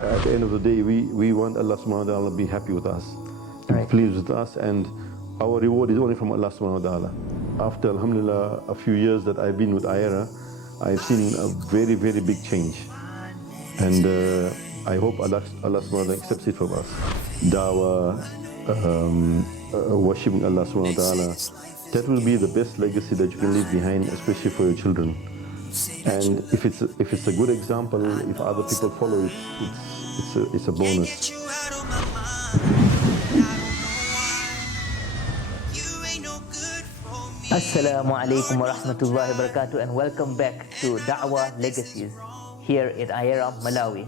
at the end of the day, we want Allah subhanahu wa ta'ala to be happy with us, to be pleased with us, and our reward is only from Allah subhanahu wa ta'ala. After, Alhamdulillah, a few years that I've been with iERA, I've seen a very, very big change. And I hope Allah subhanahu wa ta'ala accepts it from us. Dawah, worshipping Allah subhanahu wa ta'ala, that will be the best legacy that you can leave behind, especially for your children. And if it's a good example, if other people follow it, it's a bonus. Assalamu alaikum wa rahmatullahi wa barakatuh, and welcome back to Dawah Legacies here at iERA, Malawi,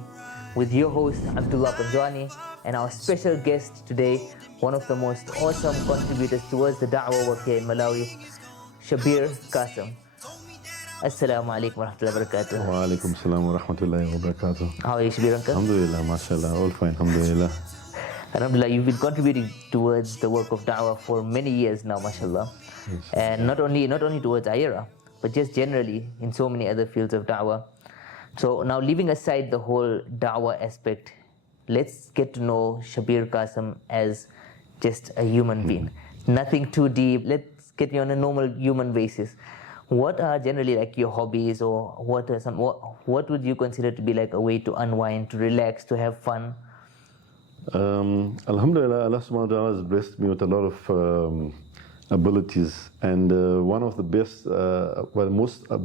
with your host Abdullah Panjwani and our special guest today, one of the most awesome contributors towards the Dawah work here in Malawi, Shabir Kassam. Assalamu alaikum wa rahmatullahi wa barakatuh. Wa alaikum salam wa rahmatullahi wa barakatuh. How are you, Shabir uncle? Alhamdulillah, mashallah, all fine, alhamdulillah. Alhamdulillah, you've been contributing towards the work of Dawah for many years now, mashallah. Yes. And not only towards iERA, but just generally in so many other fields of Dawah. So now, leaving aside the whole Dawah aspect, let's get to know Shabir Kassam as just a human being. Nothing too deep. Let's get you on a normal human basis. What are generally like your hobbies, or what would you consider to be like a way to unwind, to relax, to have fun? Alhamdulillah, Allah subhanahu wa ta'ala has blessed me with a lot of abilities, and one of the best,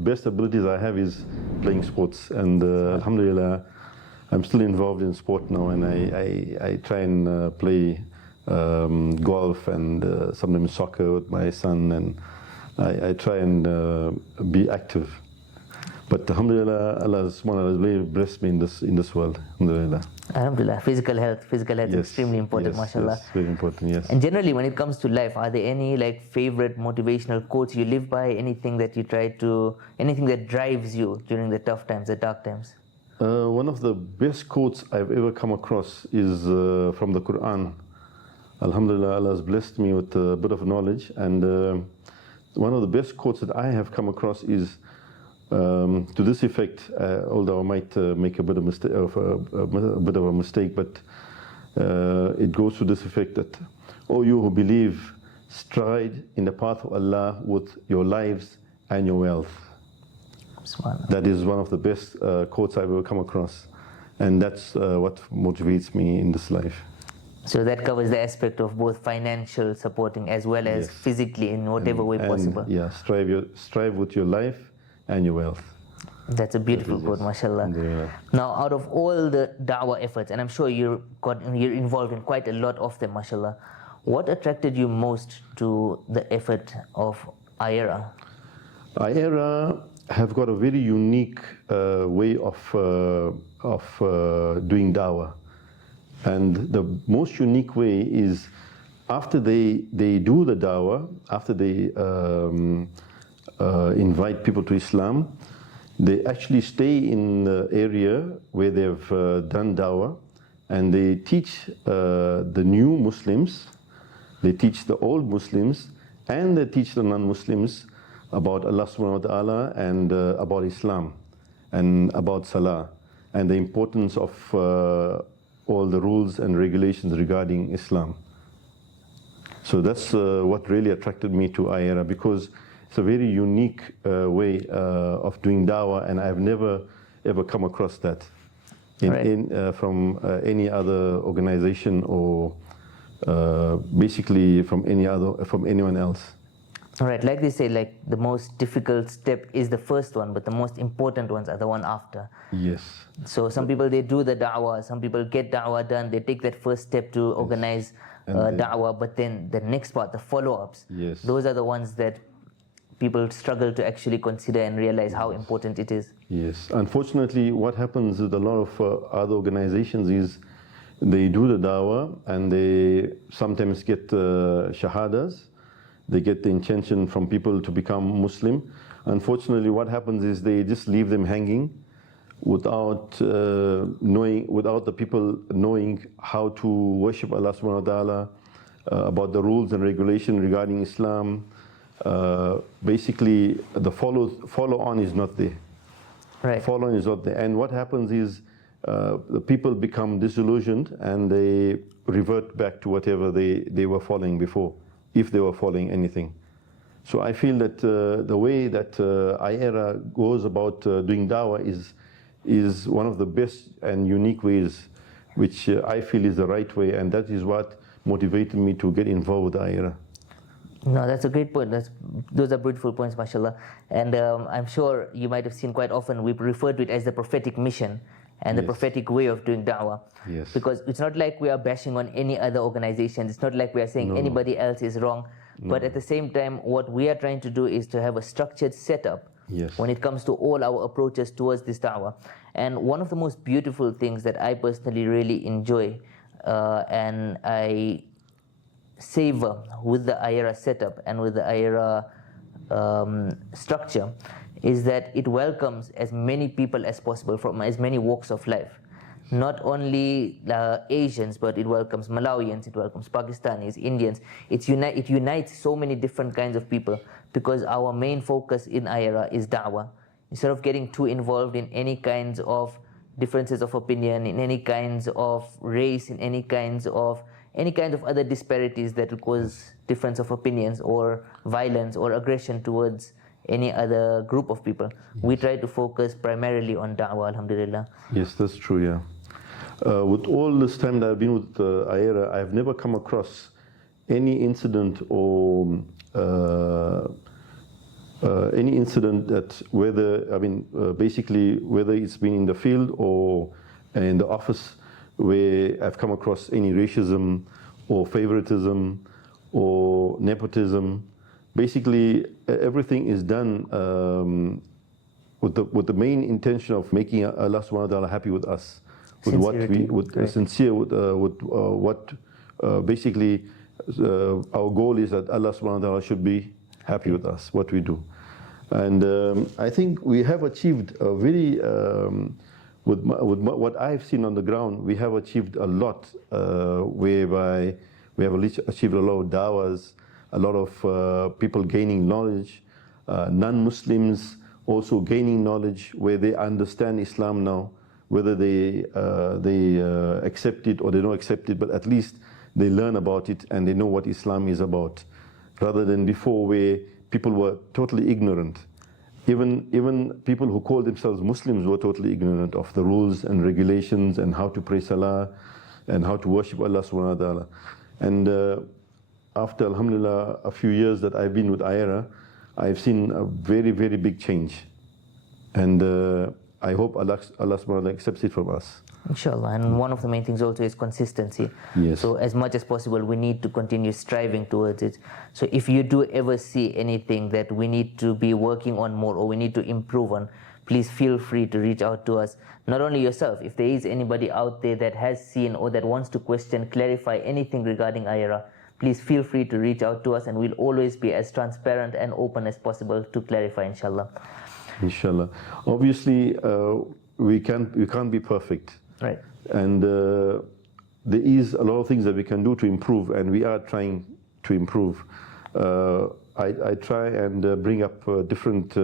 best abilities I have is playing sports. And Alhamdulillah, I'm still involved in sport now, and I try and play golf and sometimes soccer with my son, and I try and be active. But Alhamdulillah, Allah subhanahu wa ta'ala has really blessed me in this world. Alhamdulillah. Alhamdulillah. Physical health yes, is extremely important, mashallah. Yes, very important, yes. And generally, when it comes to life, are there any like favorite motivational quotes you live by? Anything that you anything that drives you during the tough times, the dark times? One of the best quotes I've ever come across is from the Quran. Alhamdulillah, Allah has blessed me with a bit of knowledge, and one of the best quotes that I have come across is to this effect, although I might make a bit of a mistake, but it goes to this effect that, "O you who believe, stride in the path of Allah with your lives and your wealth." That is one of the best quotes I've ever come across, and that's what motivates me in this life. So that covers the aspect of both financial supporting as well as physically in whatever way possible. Yeah, strive with your life and your wealth. That's a beautiful quote, mashallah. Now, out of all the Dawah efforts, and I'm sure you're involved in quite a lot of them, mashallah, what attracted you most to the effort of iERA? iERA have got a very unique way of doing Dawah. And the most unique way is after they do the Dawah, after they invite people to Islam, they actually stay in the area where they've done Dawah, and they teach the new Muslims, they teach the old Muslims, and they teach the non-Muslims about Allah subhanahu wa ta'ala and about Islam and about Salah and the importance of all the rules and regulations regarding Islam. So that's what really attracted me to iERA, because it's a very unique way of doing Dawah, and I've never ever come across that from any other organization or basically from anyone else. All right, like they say, like the most difficult step is the first one, but the most important ones are the one after. Yes. So some people, they do the Dawah, some people get Dawah done, they take that first step to organize Dawah, but then the next part, the follow-ups, those are the ones that people struggle to actually consider and realize how important it is. Yes. Unfortunately, what happens with a lot of other organizations is they do the Dawah and they sometimes get shahadas. They get the intention from people to become Muslim. Unfortunately, what happens is they just leave them hanging without the people knowing how to worship Allah subhanahu wa ta'ala, about the rules and regulation regarding Islam. Basically, the follow on is not there. Right. Follow on is not there. And what happens is the people become disillusioned and they revert back to whatever they were following before, if they were following anything. So I feel that the way that iERA goes about doing Dawah is one of the best and unique ways, which I feel is the right way, and that is what motivated me to get involved with iERA. No, that's a great point. Those are beautiful points, mashallah. And I'm sure you might have seen quite often we refer to it as the prophetic mission and the prophetic way of doing da'wah. Yes. Because it's not like we are bashing on any other organization. It's not like we are saying anybody else is wrong. But at the same time, what we are trying to do is to have a structured setup when it comes to all our approaches towards this da'wah. And one of the most beautiful things that I personally really enjoy and I savor with the iERA setup and with the iERA structure is that it welcomes as many people as possible from as many walks of life. Not only Asians, but it welcomes Malawians, it welcomes Pakistanis, Indians. It unites so many different kinds of people because our main focus in iERA is da'wah. Instead of getting too involved in any kinds of differences of opinion, in any kinds of race, in any kinds of other disparities that will cause difference of opinions or violence or aggression towards any other group of people. We try to focus primarily on da'wah, alhamdulillah. Yes, that's true, yeah. With all this time that I've been with iERA, I've never come across any incident or that basically whether it's been in the field or in the office where I've come across any racism or favoritism or nepotism. Basically, everything is done with the main intention of making Allah subhanahu wa ta'ala happy with us. With what basically our goal is that Allah subhanahu wa ta'ala should be happy with us, what we do. And I think we have achieved a very, with what I've seen on the ground, we have achieved a lot, whereby we have achieved a lot of dawahs, a lot of people gaining knowledge, non-Muslims also gaining knowledge where they understand Islam now, whether they accept it or they don't accept it, but at least they learn about it and they know what Islam is about, rather than before where people were totally ignorant. Even people who call themselves Muslims were totally ignorant of the rules and regulations and how to pray salah and how to worship Allah subhanahu wa ta'ala. And after, alhamdulillah, a few years that I've been with iERA, I've seen a very, very big change. And I hope Allah subhanahu wa ta'ala accepts it from us. Inshallah. And one of the main things also is consistency. Yes. So as much as possible, we need to continue striving towards it. So if you do ever see anything that we need to be working on more or we need to improve on, please feel free to reach out to us. Not only yourself, if there is anybody out there that has seen or that wants to question, clarify anything regarding iERA, please feel free to reach out to us and we'll always be as transparent and open as possible to clarify, inshallah. Inshallah. Obviously, we can't be perfect. Right. And there is a lot of things that we can do to improve, and we are trying to improve. I try and bring up different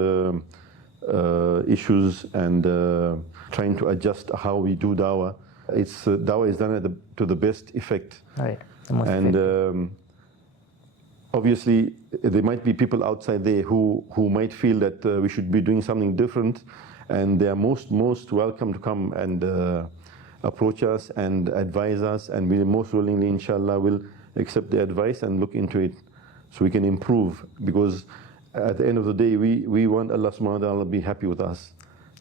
issues and trying to adjust how we do dawah. Dawah is done to the best effect. Right. And obviously, there might be people outside there who might feel that we should be doing something different, and they are most welcome to come and approach us and advise us, and we most willingly, inshallah, will accept the advice and look into it so we can improve, because at the end of the day, we want Allah subhanahu wa ta'ala to be happy with us,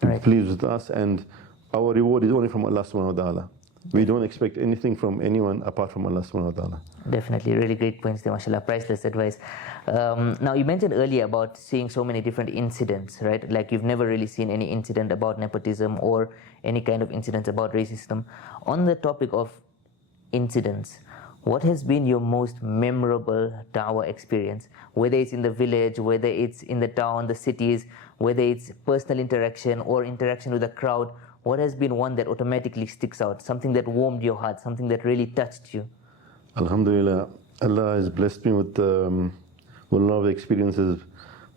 to be pleased with us, and our reward is only from Allah subhanahu wa ta'ala. We don't expect anything from anyone apart from Allah subhanahu wa ta'ala. Definitely, really great points there, mashallah, priceless advice. Now, you mentioned earlier about seeing so many different incidents, right? Like you've never really seen any incident about nepotism or any kind of incidents about racism. On the topic of incidents, what has been your most memorable dawah experience? Whether it's in the village, whether it's in the town, the cities, whether it's personal interaction or interaction with the crowd, what has been one that automatically sticks out, something that warmed your heart, something that really touched you? Alhamdulillah, Allah has blessed me with a lot of experiences,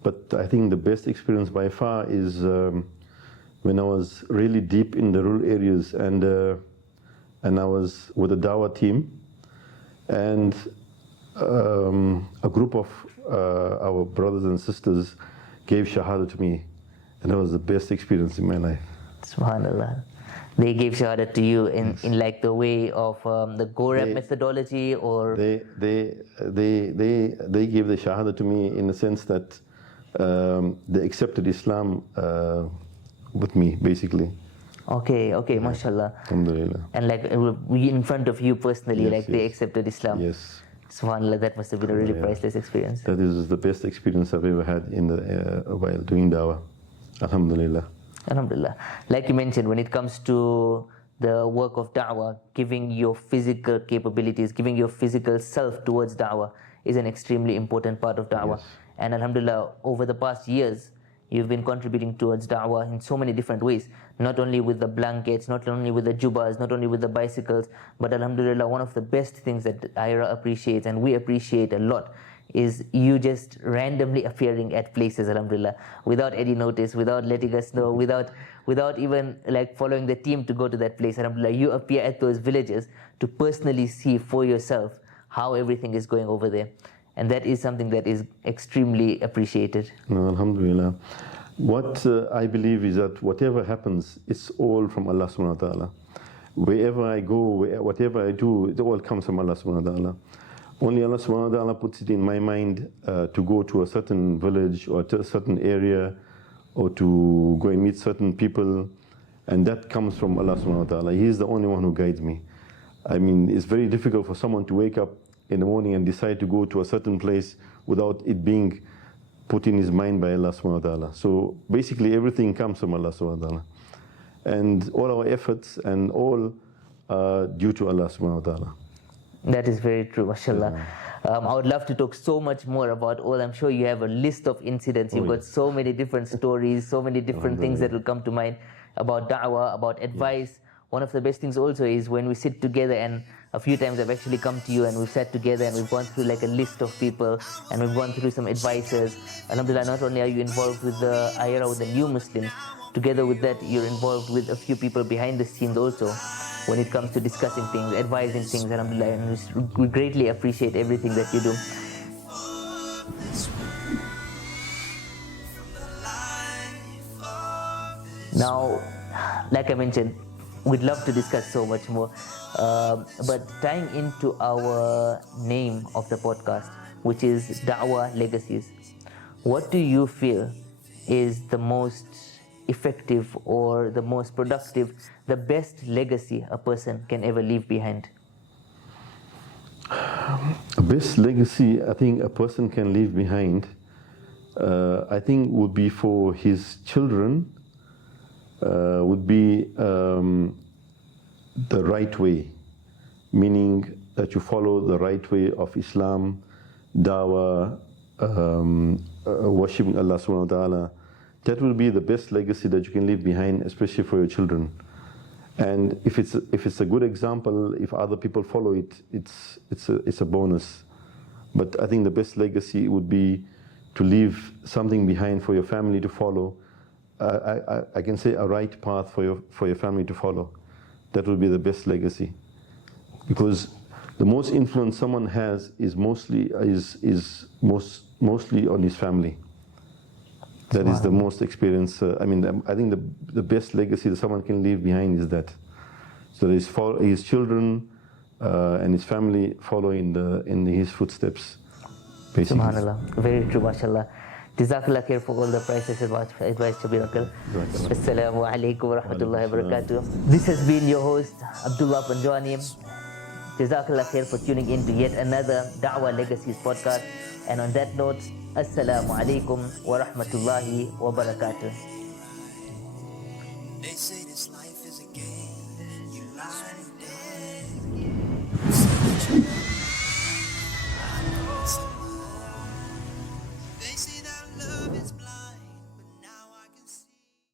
but I think the best experience by far is when I was really deep in the rural areas, and I was with the Dawa team, and a group of our brothers and sisters gave Shahada to me, and that was the best experience in my life. Subhanallah. They gave Shahada to you in like the way of the Gorab methodology, or they gave the Shahada to me in the sense that they accepted Islam with me, basically. Okay, mashallah. Alhamdulillah. And like in front of you personally, Yes, they yes. accepted Islam. Yes. Subhanallah, that must have been a really priceless experience. That is the best experience I've ever had in the while doing Dawah. Alhamdulillah. Alhamdulillah. Like you mentioned, when it comes to the work of Dawah, giving your physical capabilities, giving your physical self towards Dawah is an extremely important part of Dawah. Yes. And Alhamdulillah, over the past years, you've been contributing towards Dawah in so many different ways. Not only with the blankets, not only with the jubbas, not only with the bicycles, but Alhamdulillah, one of the best things that iERA appreciates, and we appreciate a lot, is you just randomly appearing at places, Alhamdulillah, without any notice, without letting us know, without even like following the team to go to that place. Alhamdulillah, you appear at those villages to personally see for yourself how everything is going over there. And that is something that is extremely appreciated. No, Alhamdulillah. What I believe is that whatever happens, it's all from Allah subhanahu wa ta'ala. Wherever I go, whatever I do, it all comes from Allah subhanahu wa ta'ala. Only Allah subhanahu wa ta'ala puts it in my mind to go to a certain village or to a certain area, or to go and meet certain people, and that comes from Allah subhanahu wa ta'ala. He is the only one who guides me. I mean, it's very difficult for someone to wake up in the morning and decide to go to a certain place without it being put in his mind by Allah subhanahu wa ta'ala. So basically everything comes from Allah subhanahu wa ta'ala. And all our efforts and all are due to Allah subhanahu wa ta'ala. That is very true, mashallah. I would love to talk so much more about all. I'm sure you have a list of incidents. You've got so many different stories, so many different things that will come to mind about da'wah, about advice. One of the best things also is when we sit together, and a few times I've actually come to you and we've sat together and we've gone through like a list of people and we've gone through some advices. Alhamdulillah, not only are you involved with the iERA, with the new Muslims, together with that you're involved with a few people behind the scenes also when it comes to discussing things, advising things, Alhamdulillah, and we greatly appreciate everything that you do. Now, like I mentioned, we'd love to discuss so much more, but tying into our name of the podcast, which is Dawah Legacies, what do you feel is the most effective or the most productive, the best legacy a person can ever leave behind? A best legacy I think a person can leave behind, I think would be for his children, would be the right way, meaning that you follow the right way of Islam, Dawah, worshipping Allah subhanahu wa ta'ala. That will be the best legacy that you can leave behind, especially for your children. And if it's a good example, if other people follow it, it's a bonus. But I think the best legacy would be to leave something behind for your family to follow. I can say a right path for your family to follow. That would be the best legacy, because the most influence someone has is mostly on his family. That is the most experience. I think the best legacy that someone can leave behind is that. So his children and his family follow in his footsteps, basically. Subhanallah, very true, mashallah. Jazakallah khair for all the priceless advice, Shabir Uncle. Assalamu alaikum wa rahmatullahi wa barakatuh. This has been your host, Abdullah Panjwani. Jazakallah khair for tuning in to yet another Dawah Legacies podcast. And on that note, Assalamu alaikum wa rahmatullahi wa barakatuh.